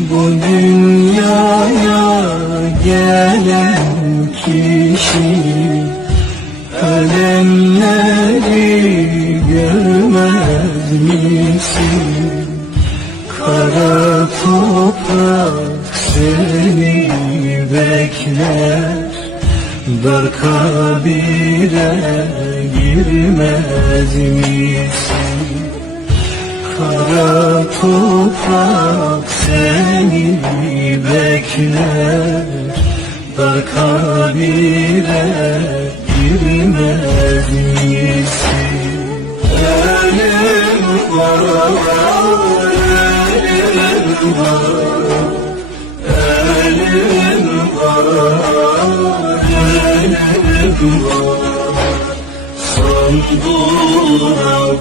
Bu dünyaya gelen kişi Ölenleri görmez misin? Kara toprak seni bekler Dar kabire girmez misin? Kara toprak seni bekler. Dar kabire girmez misin? Ölüm var, ölüm var. Ölüm var, ölüm var. Son durak